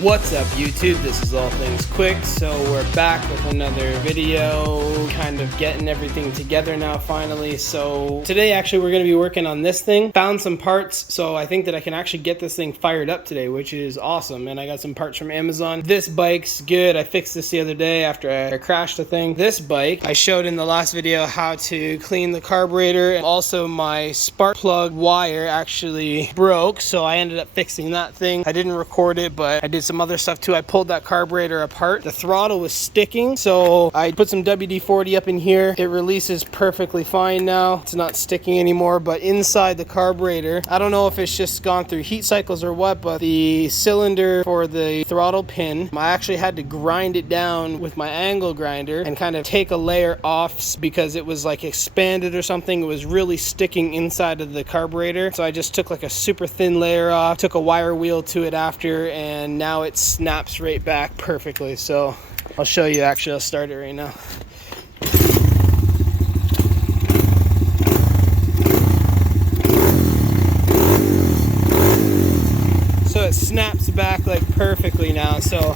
What's up YouTube, this is All Things Quick. So we're back with another video, kind of getting everything together now finally. So today actually we're going to be working on this thing. Found some parts, so I think that I can actually get this thing fired up today, which is awesome. And I got some parts from Amazon. This bike's good. I fixed this the other day after I crashed the thing. This bike, I showed in the last video how to clean the carburetor. Also my spark plug wire actually broke, so I ended up fixing that thing. I didn't record it, but I did some other stuff too. I pulled that carburetor apart. The throttle was sticking, so I put some WD-40 up in here. It releases perfectly fine now. It's not sticking anymore, but inside the carburetor, I don't know if it's just gone through heat cycles or what, but the cylinder for the throttle pin, I actually had to grind it down with my angle grinder and kind of take a layer off because it was like expanded or something. It was really sticking inside of the carburetor. So I just took like a super thin layer off, took a wire wheel to it after, and now it snaps right back perfectly. So I'll show you. Actually, I'll start it right now. So it snaps back like perfectly now. So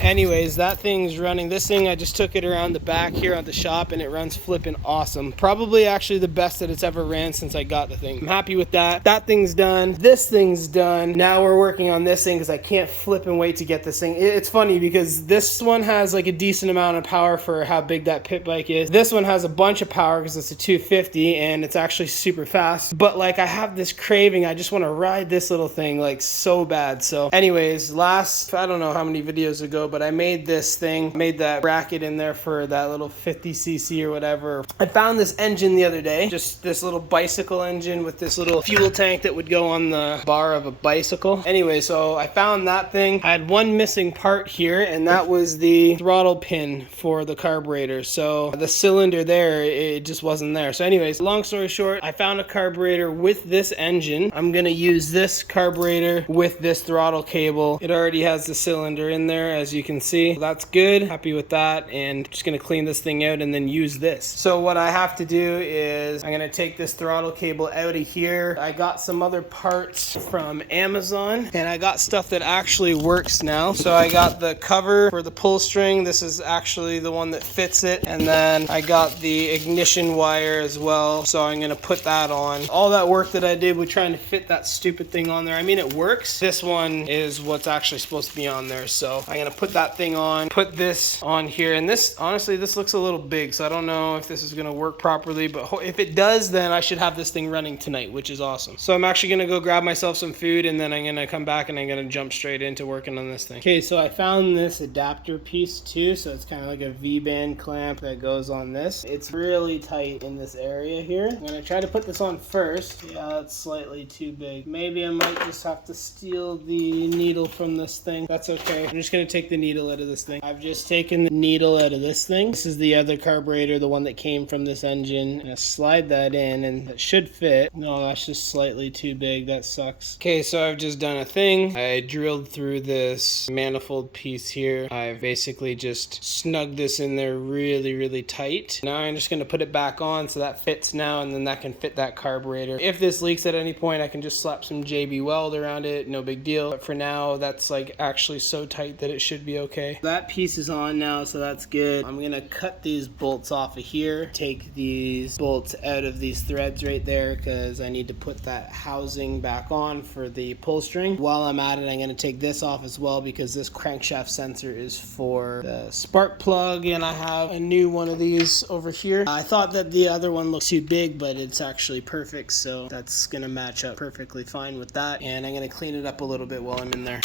anyways, that thing's running. This thing, I just took it around the back here at the shop and it runs flipping awesome. Probably actually the best that it's ever ran since I got the thing. I'm happy with that. That thing's done. This thing's done. Now we're working on this thing because I can't flip and wait to get this thing. It's funny because this one has like a decent amount of power for how big that pit bike is. This one has a bunch of power because it's a 250 and it's actually super fast. But like I have this craving. I just want to ride this little thing like so bad. So anyways, I don't know how many videos ago, but I made this thing, made that bracket in there for that little 50cc or whatever. I found this engine the other day, just this little bicycle engine with this little fuel tank that would go on the bar of a bicycle. Anyway, so I found that thing. I had one missing part here, and that was the throttle pin for the carburetor. So the cylinder there, it just wasn't there. So anyways, long story short, I found a carburetor with this engine. I'm gonna use this carburetor with this throttle cable. It already has the cylinder in there, as you can see. That's good. Happy with that, and just gonna clean this thing out and then use this. So what I have to do is I'm gonna take this throttle cable out of here. I got some other parts from Amazon, and I got stuff that actually works now. So I got the cover for the pull string. This is actually the one that fits it, and then I got the ignition wire as well. So I'm gonna put that on. All that work that I did with trying to fit that stupid thing on there, I mean, it works. This one is what's actually supposed to be on there. So I'm gonna put that thing on, put this on here, and this, honestly, this looks a little big, so I don't know if this is gonna work properly, but if it does, then I should have this thing running tonight, which is awesome. So I'm actually gonna go grab myself some food, and then I'm gonna come back and I'm gonna jump straight into working on this thing. Okay, so I found this adapter piece too, so it's kind of like a V-band clamp that goes on this. It's really tight in this area here. I'm gonna try to put this on first. Yeah, that's slightly too big. Maybe I might just have to steal the needle from this thing. That's okay. I'm just gonna take the needle out of this thing. I've just taken the needle out of this thing. This is the other carburetor, the one that came from this engine. I'm gonna slide that in, and it should fit. No, that's just slightly too big. That sucks. Okay, so I've just done a thing. I drilled through this manifold piece here. I've basically just snugged this in there really, really tight. Now I'm just gonna put it back on so that fits now, and then that can fit that carburetor. If this leaks at any point, I can just slap some JB Weld around it. No big deal. But for now, that's like actually so tight that it should be okay. That piece is on now, so that's good. I'm gonna cut these bolts off of here, take these bolts out of these threads right there, because I need to put that housing back on for the pull string. While I'm at it, I'm gonna take this off as well, because this crankshaft sensor is for the spark plug, and I have a new one of these over here. I thought that the other one looked too big, but it's actually perfect, so that's gonna match up perfectly fine with that. And I'm gonna clean it up a little bit while I'm in there.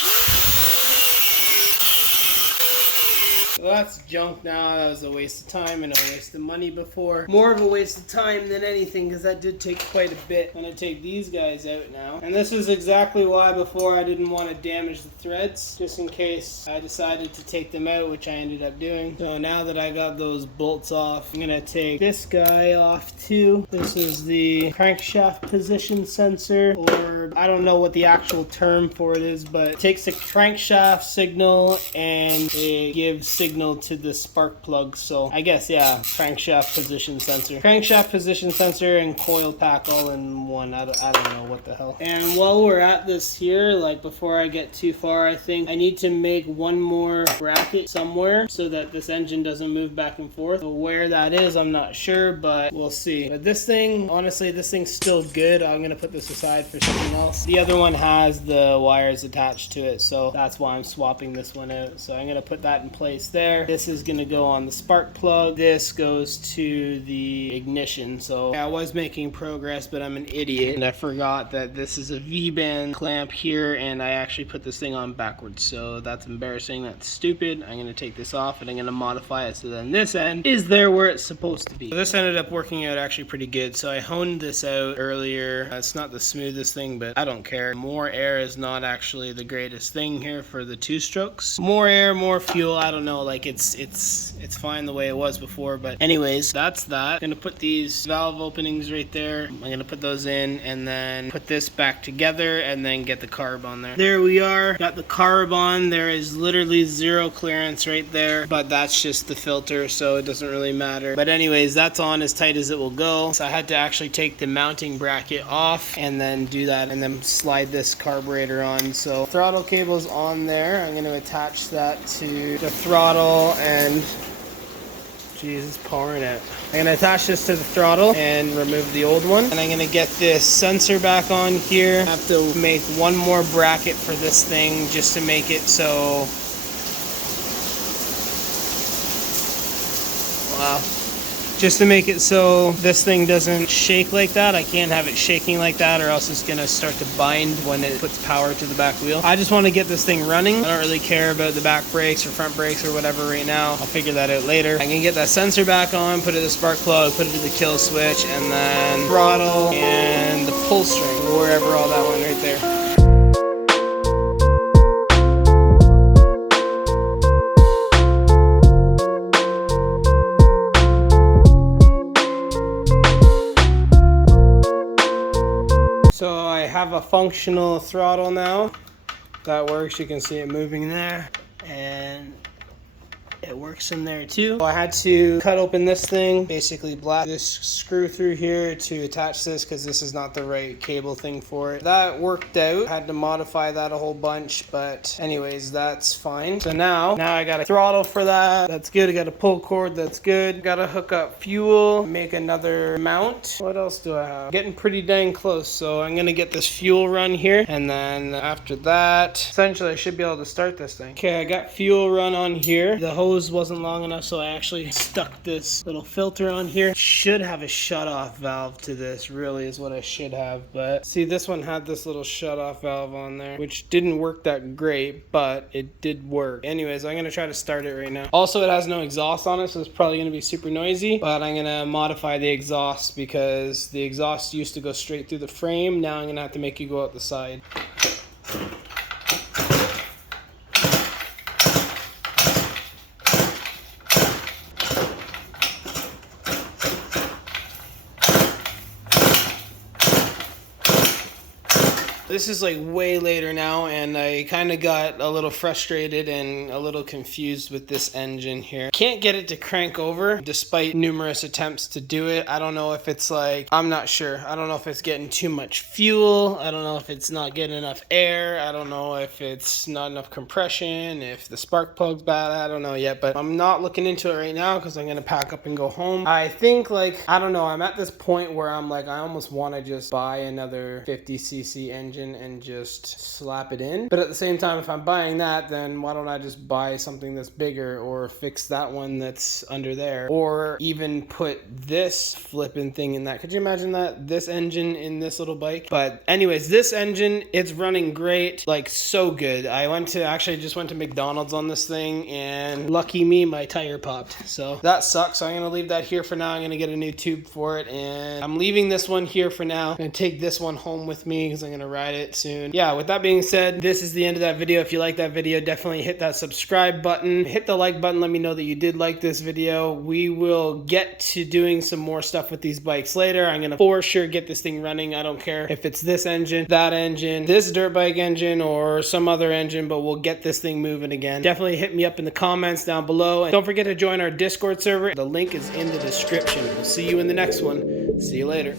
So that's junk now. That was a waste of time and a waste of money before. More of a waste of time than anything, because that did take quite a bit. I'm going to take these guys out now. And this is exactly why before I didn't want to damage the threads, just in case I decided to take them out, which I ended up doing. So now that I got those bolts off, I'm going to take this guy off too. This is the crankshaft position sensor, or I don't know what the actual term for it is, but it takes a crankshaft signal and it gives signal signal to the spark plug. So I guess, yeah, crankshaft position sensor. Crankshaft position sensor and coil pack all in one. I don't know what the hell. And while we're at this here, like before I get too far, I think I need to make one more bracket somewhere so that this engine doesn't move back and forth. So where that is, I'm not sure, but we'll see. But this thing, honestly, this thing's still good. I'm gonna put this aside for something else. The other one has the wires attached to it, so that's why I'm swapping this one out. So I'm gonna put that in place there. This is gonna go on the spark plug. This goes to the ignition. So I was making progress, but I'm an idiot and I forgot that this is a V-band clamp here, and I actually put this thing on backwards. So that's embarrassing. That's stupid. I'm gonna take this off and I'm gonna modify it so then this end is there where it's supposed to be. So this ended up working out actually pretty good. So I honed this out earlier. It's not the smoothest thing, but I don't care. More air is not actually the greatest thing here for the two strokes. More air, more fuel. I don't know. Like it's fine the way it was before. But anyways, that's that. I'm gonna put these valve openings right there. I'm gonna put those in and then put this back together and then get the carb on there. There we are. Got the carb on. There is literally zero clearance right there, but that's just the filter, so it doesn't really matter. But anyways, that's on as tight as it will go. So I had to actually take the mounting bracket off and then do that and then slide this carburetor on. So throttle cable's on there. I'm going to attach that to the throttle and geez, it's pouring it. I'm going to attach this to the throttle and remove the old one. And I'm going to get this sensor back on here. I have to make one more bracket for this thing just to make it so... Wow. Just to make it so this thing doesn't shake like that. I can't have it shaking like that or else it's gonna start to bind when it puts power to the back wheel. I just want to get this thing running. I don't really care about the back brakes or front brakes or whatever right now. I'll figure that out later. I can get that sensor back on, put it in the spark plug, put it to the kill switch, and then throttle and the pull string, wherever all that went right there. So I have a functional throttle now. That works, you can see it moving there. And it works in there too. I had to cut open this thing, basically black this screw through here to attach this because this is not the right cable thing for it. That worked out. Had to modify that a whole bunch, but anyways, that's fine. So now I got a throttle for that. That's good. I got a pull cord. That's good. Got to hook up fuel, make another mount. What else do I have? Getting pretty dang close. So I'm going to get this fuel run here. And then after that, essentially I should be able to start this thing. Okay, I got fuel run on here. The hose wasn't long enough, so I actually stuck this little filter on here. Should have a shut-off valve to this, really is what I should have. But see, this one had this little shut-off valve on there, which didn't work that great, but it did work. Anyways, I'm gonna try to start it right now. Also, it has no exhaust on it, so it's probably gonna be super noisy, but I'm gonna modify the exhaust because the exhaust used to go straight through the frame. Now I'm gonna have to make you go out the side. This is like way later now, and I kind of got a little frustrated and a little confused with this engine here. Can't get it to crank over despite numerous attempts to do it. I don't know if it's like, I'm not sure. I don't know if it's getting too much fuel. I don't know if it's not getting enough air. I don't know if it's not enough compression, if the spark plug's bad. I don't know yet, but I'm not looking into it right now because I'm going to pack up and go home. I think like, I don't know. I'm at this point where I'm like, I almost want to just buy another 50cc engine and just slap it in. But at the same time, if I'm buying that, then why don't I just buy something that's bigger or fix that one that's under there, or even put this flipping thing in that. Could you imagine that? This engine in this little bike. But anyways, this engine, it's running great, like so good. I just went to McDonald's on this thing, and lucky me, my tire popped. So that sucks. So I'm gonna leave that here for now. I'm gonna get a new tube for it, and I'm leaving this one here for now. I'm gonna take this one home with me because I'm gonna ride ride it soon. Yeah, with that being said, this is the end of that video. If you like that video, definitely hit that subscribe button, hit the like button, let me know that you did like this video. We will get to doing some more stuff with these bikes later. I'm gonna for sure get this thing running. I don't care if it's this engine, that engine, this dirt bike engine, or some other engine, but we'll get this thing moving again. Definitely hit me up in the comments down below, and don't forget to join our Discord server. The link is in the description. We'll see you in the next one. See you later.